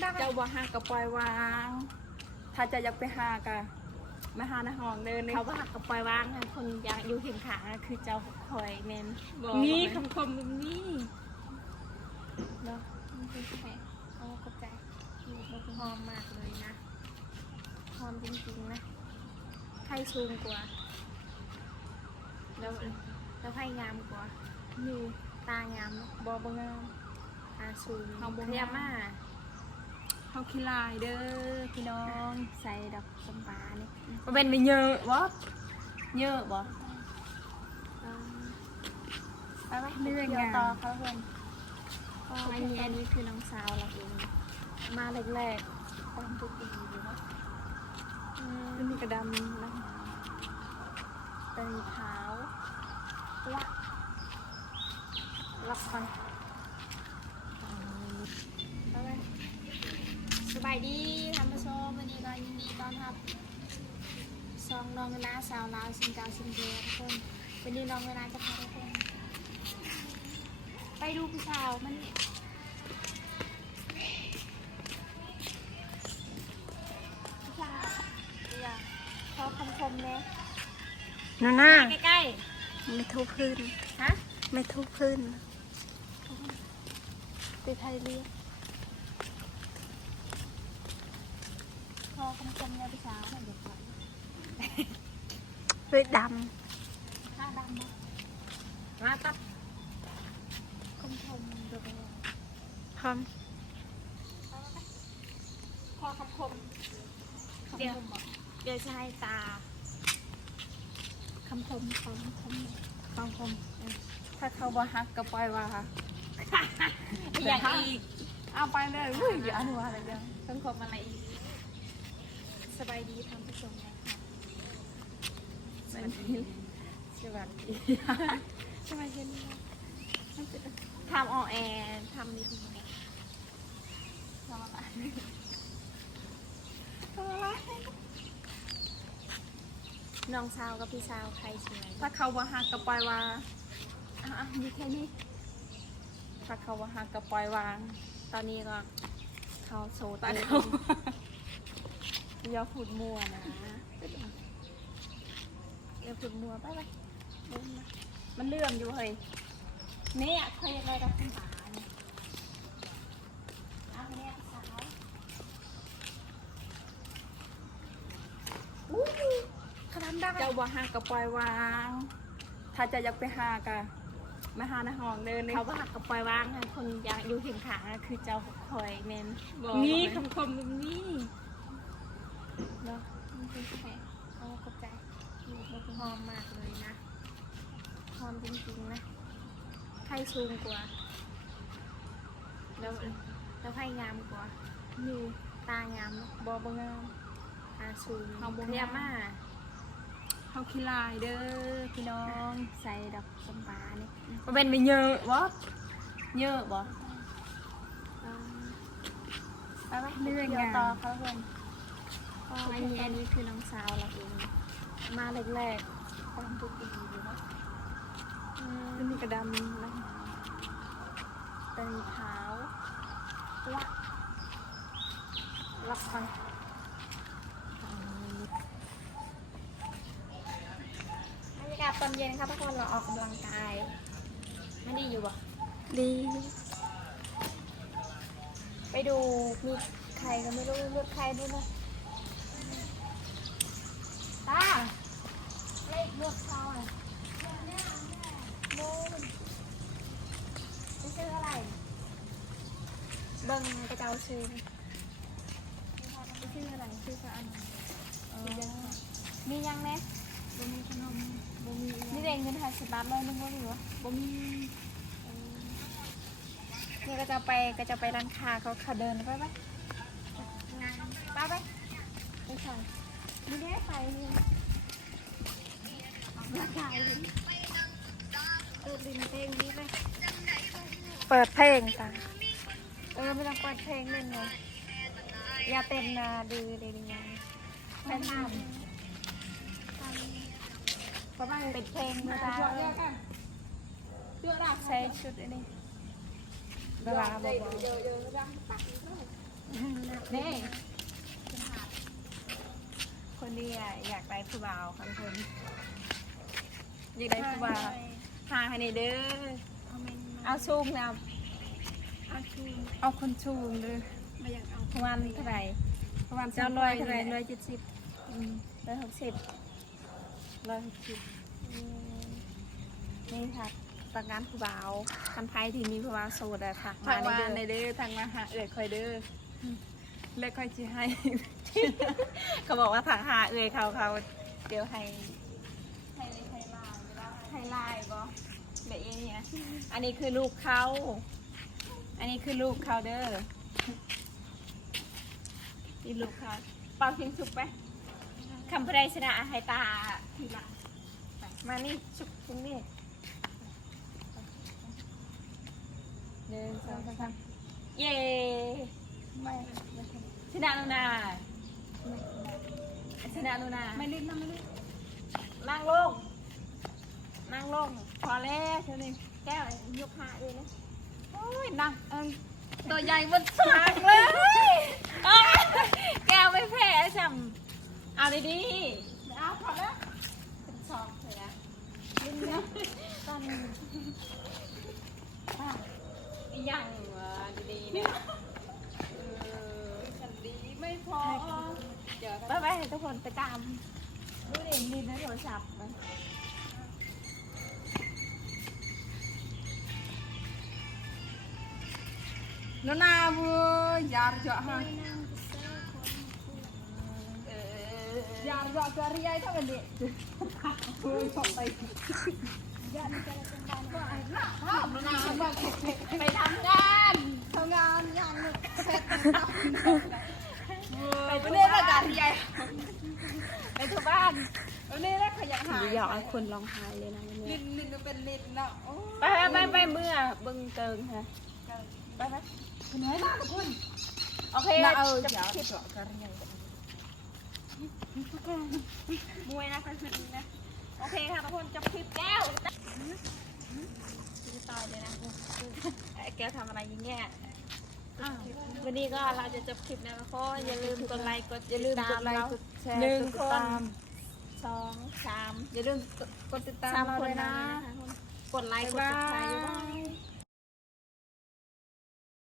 เจ้าบ่หากระปล่อยวางถ้าจะอยากไปหากะมาหาในห้องเดินเขาบ่หักกับปล่อยวางคนอยากอยู่เห็นขาคือเจ้าคอยเน้น มีมีคำคมนี่เนาะมันเป็นแผลเขาเข้าใจหอมมากเลยนะหอมจริงๆนะไข่ซูมกว่าแล้วไข่งามกว่า นี่ ตางามเนาะ บ่งาม ตาซูม เอาบ่งาม เรียบมา เฮาขี้ลายเด้อพี่น้อง ใส่ดอกสมปาเนี่ย มันเป็นไม่เยอะบ่เยอะบ่ ไปไหม ไม่เป็น เดี๋ยว งาน ต่อเขาเพื่อนอันนี้คือน้องสาวเราเองมาแรกๆตามทุกปีเลยว่า มันมีกระดำนะ เป็นขาวละรับฟังสบายดีท่านผู้ชมวันนี้ก็ยินดีต้อนรับซองน้องเวลาสาวลาวสิงกาวสิงเกทุกคนวันนี้น้องเวลาจะพาทุกคนไปดูผู้สาวมันนี่ผู้สาวเดี๋ยวขอคมๆเลย น่า ใกล้ ไม่ทุบพื้น ๆฮะ ไม่ทุบพื้น ตีไทยเรียกพอคมๆเลยผู้สาวเดี๋ยวก่อน ด้วยด ผ้าดำมาตัดคมๆเดี๋ยวไป ำพร้อม พอคมๆเดี๋ยวจะให้ตาคำคมฟังคม ฟังคมถ้าเขาบ่ฮักก็ปล่อยวาง อย่างอีก เอาไปเลยอย่าอนุญาตอะไรเดียว คำคมอะไรอีกสบายดีท่านผู้ชมนะคะ มันนี่สวัสดี สบายดีทำออแอร์ทำนิดนึงทำอะไรน้องสาวกับพี่สาวใครสวย ถ้าเขาบ่ฮักก็ปล่อยวางมีแค่นี้ถ้าเขาบ่ฮักก็ปล่อยวาง ตอนนี้ก็เขาโซ ตา ตา เขาอย่าพูดมั่วนะ เดี๋ยวฝึกมัวไปไปเดินมา มันเลื่อมอยู่เฮ้ย เนี่ยใครอยากได้กับคุณตาเนี่ยเอาไปเนี่ยสาวขนมดัง เจ้าบ่ฮักก็ปล่อยวาง ถ้าจะอยากไปหากะมาหาในห้องเดิน เขาบ่หักกับปล่อยวางคนอยากอยู่เห็นขาคือเจ้าคอยเน้น มี มี คำคมนี่ เนาะมันเป็นแผลเขาเข้าใจหอมมากเลยนะหอมจริงๆนะไข่ซูมกว่าแล้วไข่งามกว่า นี่ ตางามเนาะ บ่งาม ตาซูม เอาบ่งาม เรียบมา เฮาขี้ลายเด้อพี่น้อง ใส่ดอกสมปาเนี่ย มันเป็นไม่เยอะบ่เยอะบ่ ไปไหม ไม่เป็น เดี๋ยว งาน ต่อเขาเพื่อนอันนี้คือน้องสาวเราเองมาแรกๆตามทุกปีเลยว่า มันมีกระดำนะ เป็นขาวละรับฟังบรรยากาศตอนเย็นครับทุกคนเราออกกำลังกายไม่ดีอยู่บ่ ดี ไปดูมีใครก็ไม่รู้เลือกใครด้วยนะตาเฮ้ยเลือกเขาอ่ะมูนจะซื้ออะไรเบิ่งกระเจ้าซื้อจะซื้ออะไรซื้อสักอันมียังแน่ บ่มีขนมบ่มี นี่เองเงิน50 บาทร้อยนึงว่าหรือวะ บ่มี นี่ก็จะไปร้านค้าเขาเดินไปไหมงานไปไม่ใช่ไม่ได้ไปร้านค้าเลยดินเพลงนี้ไป เปิดเพลงตา ไม่ต้องเปิดเพลงเล่นเลยอย่าเต้นนะดีไงเป็นภาพประมาณเป็นเพลงมือตาใส่ชุดอันนี้ ดาราบ่ นี่คนนี้อยากได้ผู้บ่าวค่ะทุกคนอยากได้ผู้บ่าวพาให้ในเด้อเอาซูมนะเอาคนชูมเลย ไม่อยากเอา ประมาณเท่าไหร่ ประมาณ เจ้าร้อยเท่าไหร่ 170 160 นี่ค่ะตักงานผู้บ่าวคนไทยที่มีผู้บ่าวโสดอะค่ะ ทางมา ใน ใน เด้อ เด้อทางมาหาเอ่ยคอยเด้อเลยคอยชี้ให้ เขาบอกว่าถังหาเอ่ยเขาเดี๋ยวให้ไลน์บอแบบนี้เนี่ยอันนี้คือลูกเขาอันนี้คือลูกเขาเด้อนี่ลูกเขาเป่าเพียงชุบไปคำพระไดชนะให้ตาทีหลังไปมานี่ชุบตรงนี้1 2 3เย้ ไม่ ชนะนูนาชนะนูนา ไม่ลิ้นนะไม่ลิ้น นั่งลงนั่งลงพอแล้วเท่านี้แก้วยกขาเองนะโอ้ยนั่ง ตัวใหญ่บนฉากเลย แก้วไม่แพ้จำเอาดี เอาพอแล้ว ๆเป็นซองเลยนะ ลิ้นเนี่ย ตอนนี้ยังดีๆเนี่ย ฉันดีไม่พอเดี๋ยว ไปให้ทุกคนไปตามดูดิมีในโทรศัพท์มัน nó na vừa già dọ ha già dọ cho ri ai thôi mình đi vừa chọn tay già đi cho nó ai lạ không nó nào mà phải làm gan không gan gan xét vừa đây là gà ri ai ไปทุกบ้าน วันนี้นะขยันหา อยากให้คนร้องไห้เลยนะวัน ลิ นี้ นลินมันเป็นลินเนาะ ไปเมื่อบึงเกิงค่ะไปคุณน้อยมากคุณ โอเค น่า จะ เดี๋ยว คลิป เจาะกันยังไง มวยนะคนนึงนะโอเคค่ะทุกคนจบคลิปแก้วจะต่อเลยนะแก้วทำอะไรยิ่งแย่วันนี้ก็เราจะจบคลิปแล้วก็อย่าลืมกดไลค์กด อย่าลืมกดไลค์กดแชร์ หนึ่ง กด ค ติด น ตาม 2 3 อย่าลืมกดติดตาม 3 เรา ค ด้ น วย นะ นะ กดไลค์กดติดตาม